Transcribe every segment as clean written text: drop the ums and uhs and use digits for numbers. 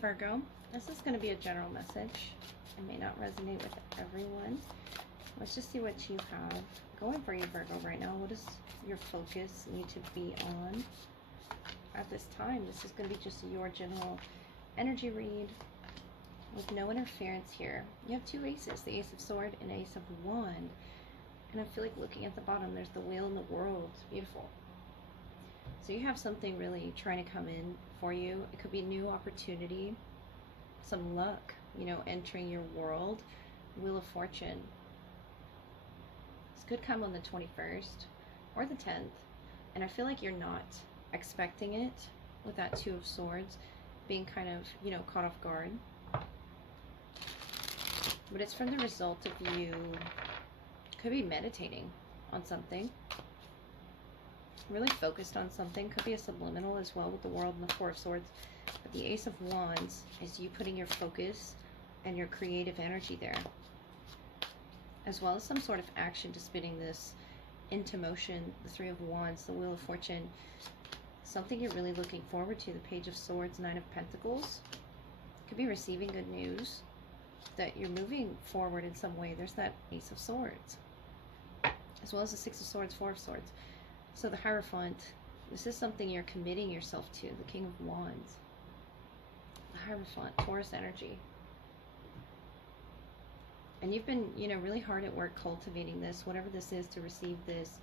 Virgo, this is going to be a general message. It may not resonate with everyone. Let's just see what you have going for you, Virgo, right now. What does your focus need to be on at this time? This is going to be just your general energy read with no interference here. You have two aces, the Ace of Sword and Ace of Wand. And I feel like looking at the bottom, there's the Wheel in the World. It's beautiful. So you have something really trying to come in for you. It could be new opportunity, some luck, you know, entering your world. Wheel of Fortune. This could come on the 21st or the 10th. And I feel like you're not expecting it with that Two of Swords being kind of, you know, caught off guard. But it's from the result of you could be meditating on something. Really focused on something. Could be a subliminal as well with the World and the Four of Swords. But the Ace of Wands is you putting your focus and your creative energy there. As well as some sort of action to spinning this into motion. The Three of Wands, the Wheel of Fortune. Something you're really looking forward to. The Page of Swords, Nine of Pentacles. Could be receiving good news. That you're moving forward in some way. There's that Ace of Swords. As well as the Six of Swords, Four of Swords. So the Hierophant, this is something you're committing yourself to. The King of Wands. The Hierophant, Taurus energy. And you've been, you know, really hard at work cultivating this, whatever this is, to receive this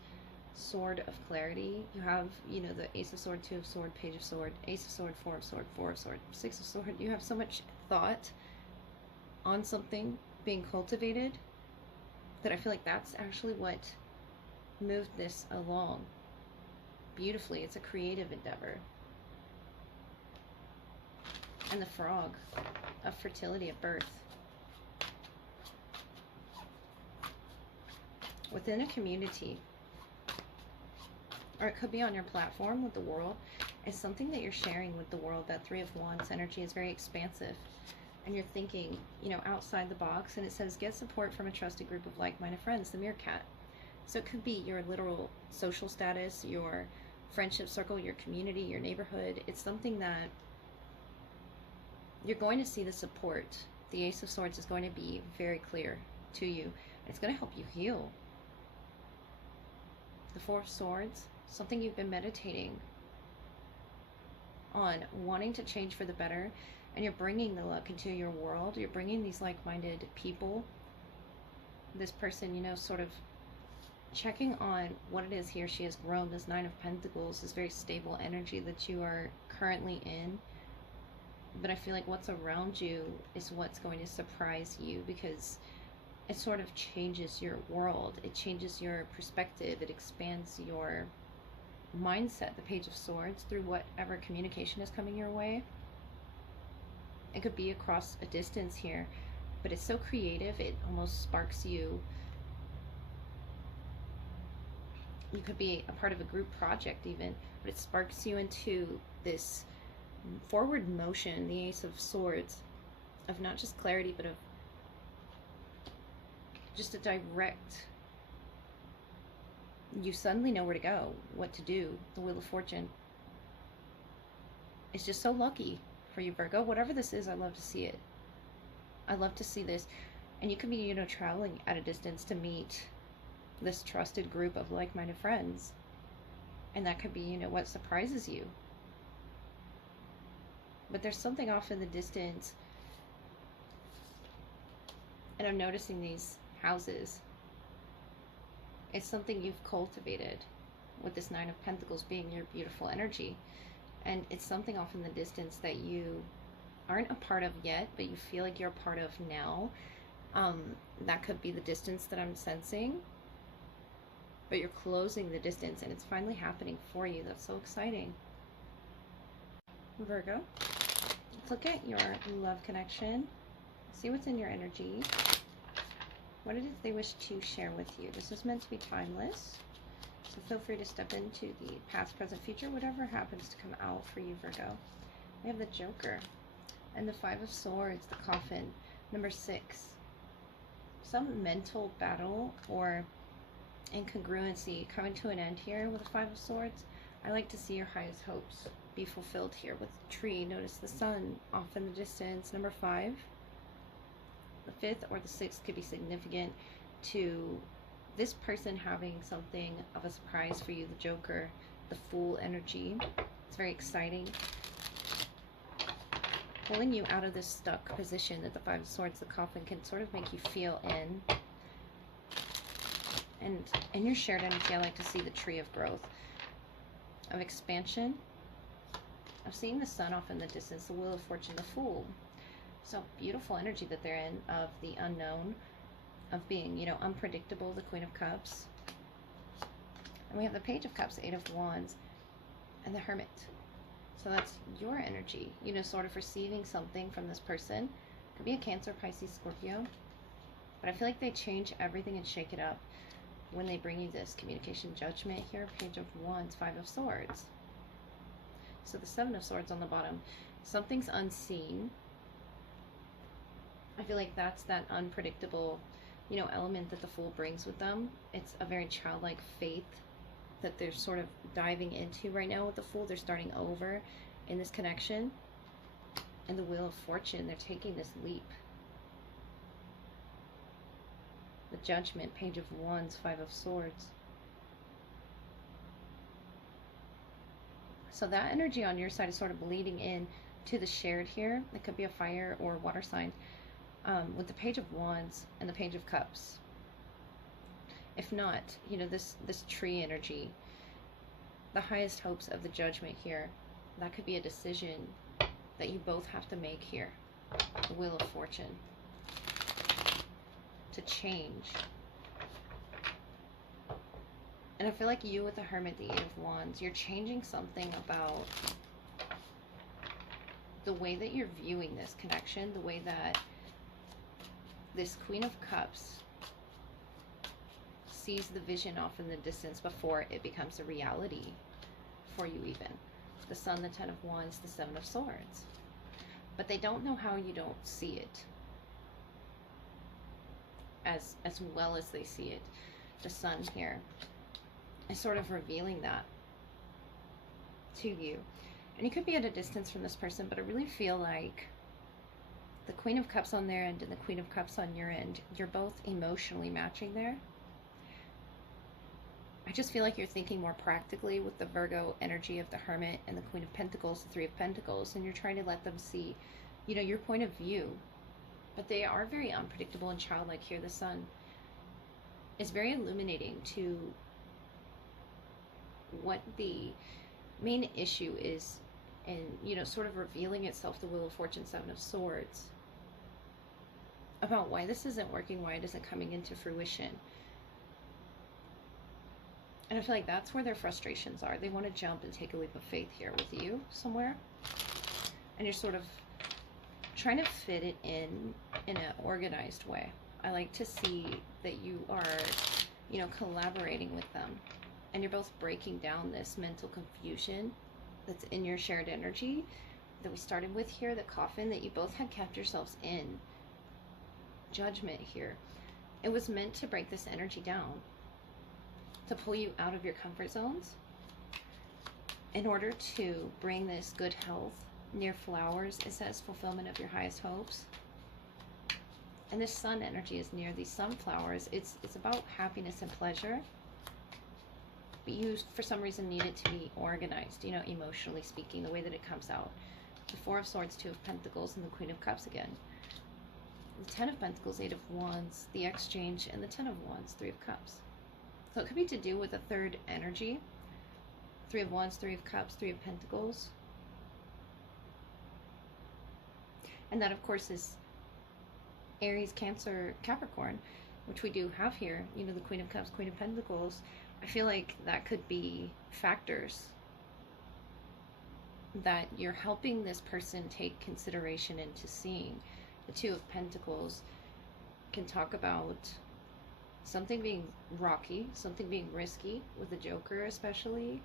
sword of clarity. You have, you know, the Ace of Sword, Two of Sword, Page of Sword, Ace of Sword, Four of Sword, Four of Sword, Six of Sword. You have so much thought on something being cultivated that I feel like that's actually what moved this along beautifully. It's a creative endeavor. And the Frog of fertility, of birth. Within a community, or it could be on your platform with the world, is something that you're sharing with the world. That Three of Wands energy is very expansive. And you're thinking, you know, outside the box. And it says, get support from a trusted group of like-minded friends, the Meerkat. So it could be your literal social status, your friendship circle, your community, your neighborhood. It's something that you're going to see the support. The Ace of Swords is going to be very clear to you. It's going to help you heal. The Four of Swords, something you've been meditating on, wanting to change for the better. And you're bringing the luck into your world. You're bringing these like-minded people. This person, you know, sort of checking on what it is he or she has grown. This Nine of Pentacles is very stable energy that you are currently in. But I feel like what's around you is what's going to surprise you, because it sort of changes your world. It changes your perspective. It expands your mindset. The Page of Swords, through whatever communication is coming your way. It could be across a distance here, but it's so creative, it almost sparks you. You could be a part of a group project even, but it sparks you into this forward motion, the Ace of Swords, of not just clarity, but of just a direct, you suddenly know where to go, what to do. The Wheel of Fortune. It's just so lucky for you, Virgo. Whatever this is, I love to see it. I love to see this. And you could be, you know, traveling at a distance to meet this trusted group of like-minded friends. And that could be, you know, what surprises you. But there's something off in the distance. And I'm noticing these houses. It's something you've cultivated with this Nine of Pentacles being your beautiful energy. And it's something off in the distance that you aren't a part of yet, but you feel like you're a part of now. That could be the distance that I'm sensing. But you're closing the distance, and it's finally happening for you. That's so exciting. Virgo, let's look at your love connection. See what's in your energy. What it is they wish to share with you. This is meant to be timeless. So feel free to step into the past, present, future, whatever happens to come out for you, Virgo. We have the Joker and the Five of Swords, the Coffin, number 6. Some mental battle or incongruency coming to an end here with the Five of Swords. I like to see your highest hopes be fulfilled here with the tree. Notice the sun off in the distance. Number 5, the 5th or the 6th could be significant to this person having something of a surprise for you. The Joker, the Fool energy. It's very exciting. Pulling you out of this stuck position that the 5 of Swords, the Coffin, can sort of make you feel in. And in your shared energy, I like to see the tree of growth, of expansion, of seeing the sun off in the distance, the Wheel of Fortune, the Fool. So beautiful energy that they're in, of the unknown, of being, you know, unpredictable, the Queen of Cups. And we have the Page of Cups, 8 of Wands, and the Hermit. So that's your energy, you know, sort of receiving something from this person. Could be a Cancer, Pisces, Scorpio. But I feel like they change everything and shake it up when they bring you this communication, judgment here, Page of Wands, 5 of Swords. So the 7 of Swords on the bottom. Something's unseen. I feel like that's that unpredictable, you know, element that the Fool brings with them. It's a very childlike faith that they're sort of diving into right now with the Fool. They're starting over in this connection. And the Wheel of Fortune, they're taking this leap. The Judgment, Page of Wands, 5 of Swords. So that energy on your side is sort of bleeding in to the shared here. It could be a fire or water sign. With the Page of Wands and the Page of Cups. If not, you know, this tree energy, the highest hopes of the Judgment here, that could be a decision that you both have to make here. The Wheel of Fortune. To change. And I feel like you with the Hermit, the 8 of Wands, you're changing something about the way that you're viewing this connection, the way that this Queen of Cups sees the vision off in the distance before it becomes a reality for you even. The Sun, the 10 of Wands, the 7 of Swords. But they don't know how you don't see it as well as they see it. The Sun here is sort of revealing that to you. And you could be at a distance from this person, but I really feel like the Queen of Cups on their end and the Queen of Cups on your end, you're both emotionally matching there. I just feel like you're thinking more practically with the Virgo energy of the Hermit and the Queen of Pentacles, the 3 of Pentacles, and you're trying to let them see, you know, your point of view. But they are very unpredictable and childlike here. The Sun is very illuminating to what the main issue is, and, you know, sort of revealing itself, the Wheel of Fortune, 7 of Swords, about why this isn't working, why it isn't coming into fruition. And I feel like that's where their frustrations are. They want to jump and take a leap of faith here with you somewhere. And you're sort of trying to fit it in an organized way. I like to see that you are, you know, collaborating with them. And you're both breaking down this mental confusion that's in your shared energy that we started with here, the Coffin, that you both had kept yourselves in. Judgment here. It was meant to break this energy down, to pull you out of your comfort zones in order to bring this good health near flowers. It says fulfillment of your highest hopes. And this Sun energy is near these sunflowers. It's about happiness and pleasure. But you, for some reason, need it to be organized, you know, emotionally speaking, the way that it comes out. The 4 of Swords, 2 of Pentacles, and the Queen of Cups again. The 10 of Pentacles, 8 of Wands, the Exchange, and the 10 of Wands, 3 of Cups. So it could be to do with a third energy. 3 of Wands, 3 of Cups, 3 of Pentacles. And that, of course, is Aries, Cancer, Capricorn, which we do have here. You know, the Queen of Cups, Queen of Pentacles. I feel like that could be factors that you're helping this person take consideration into seeing. The 2 of Pentacles can talk about something being rocky, something being risky, with the Joker especially.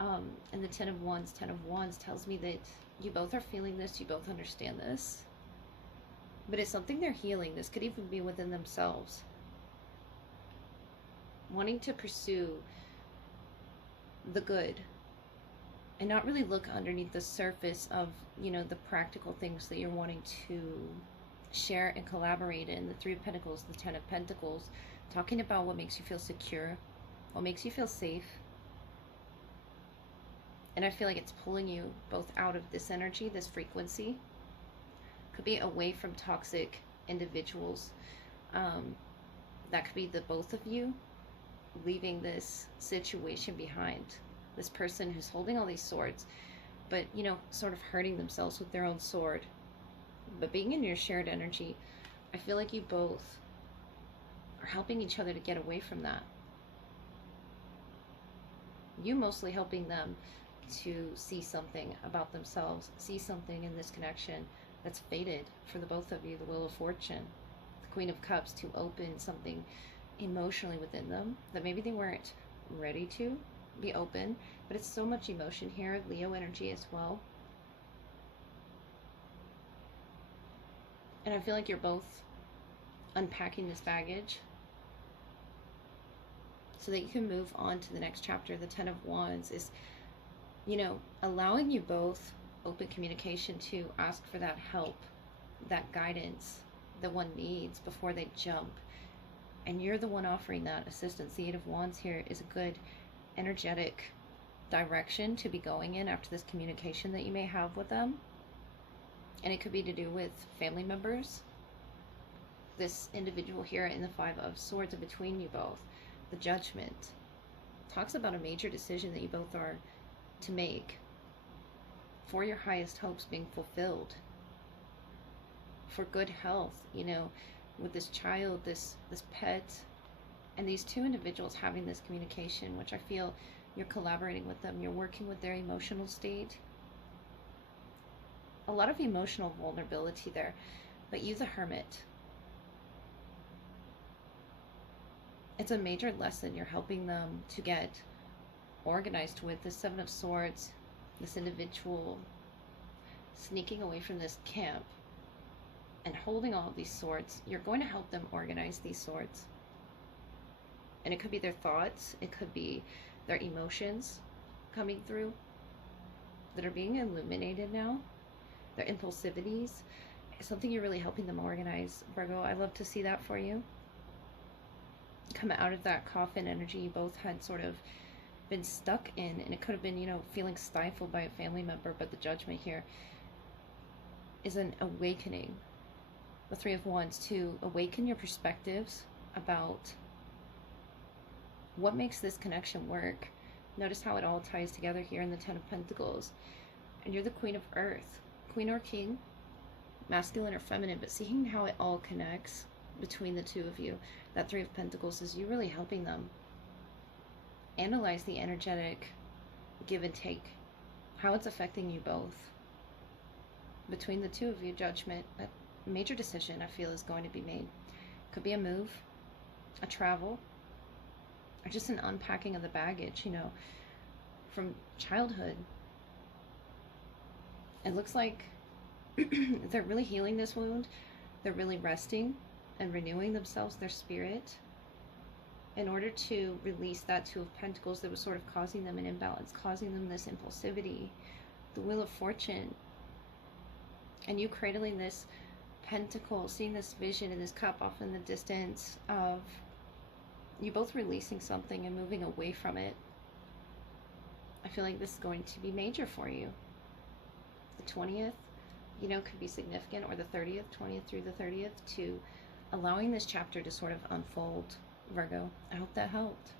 And the 10 of Wands tells me that you both are feeling this, you both understand this. But it's something they're healing. This could even be within themselves. Wanting to pursue the good and not really look underneath the surface of, you know, the practical things that you're wanting to share and collaborate in. The Three of Pentacles, the Ten of Pentacles, talking about what makes you feel secure, what makes you feel safe. And I feel like it's pulling you both out of this energy, this frequency. Could be away from toxic individuals. That could be the both of you leaving this situation behind. This person who's holding all these swords, but, you know, sort of hurting themselves with their own sword. But being in your shared energy, I feel like you both are helping each other to get away from that. You mostly helping them to see something about themselves, see something in this connection that's fated for the both of you, the Wheel of Fortune, the Queen of Cups, to open something emotionally within them that maybe they weren't ready to be open, but it's so much emotion here, Leo energy as well. And I feel like you're both unpacking this baggage so that you can move on to the next chapter. The Ten of Wands is, you know, allowing you both open communication to ask for that help, that guidance that one needs before they jump. And you're the one offering that assistance. The Eight of Wands here is a good energetic direction to be going in after this communication that you may have with them. And it could be to do with family members. This individual here in the Five of Swords, and between you both, the Judgment talks about a major decision that you both are to make for your highest hopes being fulfilled, for good health, you know, with this child, this pet, and these two individuals having this communication, which I feel you're collaborating with them, you're working with their emotional state. A lot of emotional vulnerability there, but you, the Hermit, it's a major lesson you're helping them to get organized with. The Seven of Swords, this individual sneaking away from this camp and holding all of these swords. You're going to help them organize these swords. And it could be their thoughts, it could be their emotions coming through that are being illuminated now. Their impulsivities, something you're really helping them organize, Virgo. I love to see that for you. Come out of that coffin energy you both had sort of been stuck in, and it could have been, you know, feeling stifled by a family member, but the Judgment here is an awakening. The Three of Wands, to awaken your perspectives about what makes this connection work. Notice how it all ties together here in the Ten of Pentacles. And you're the Queen of Earth. Queen or King, masculine or feminine, but seeing how it all connects between the two of you. That Three of Pentacles is you really helping them analyze the energetic give and take, how it's affecting you both. Between the two of you, Judgment, a major decision I feel is going to be made. Could be a move, a travel, or just an unpacking of the baggage, you know, from childhood. It looks like they're really healing this wound. They're really resting and renewing themselves, their spirit, in order to release that Two of Pentacles that was sort of causing them an imbalance, causing them this impulsivity. The Wheel of Fortune. And you cradling this pentacle, seeing this vision and this cup off in the distance of you both releasing something and moving away from it. I feel like this is going to be major for you. The 20th, you know, could be significant, or the 30th, 20th through the 30th, to allowing this chapter to sort of unfold, Virgo. I hope that helped.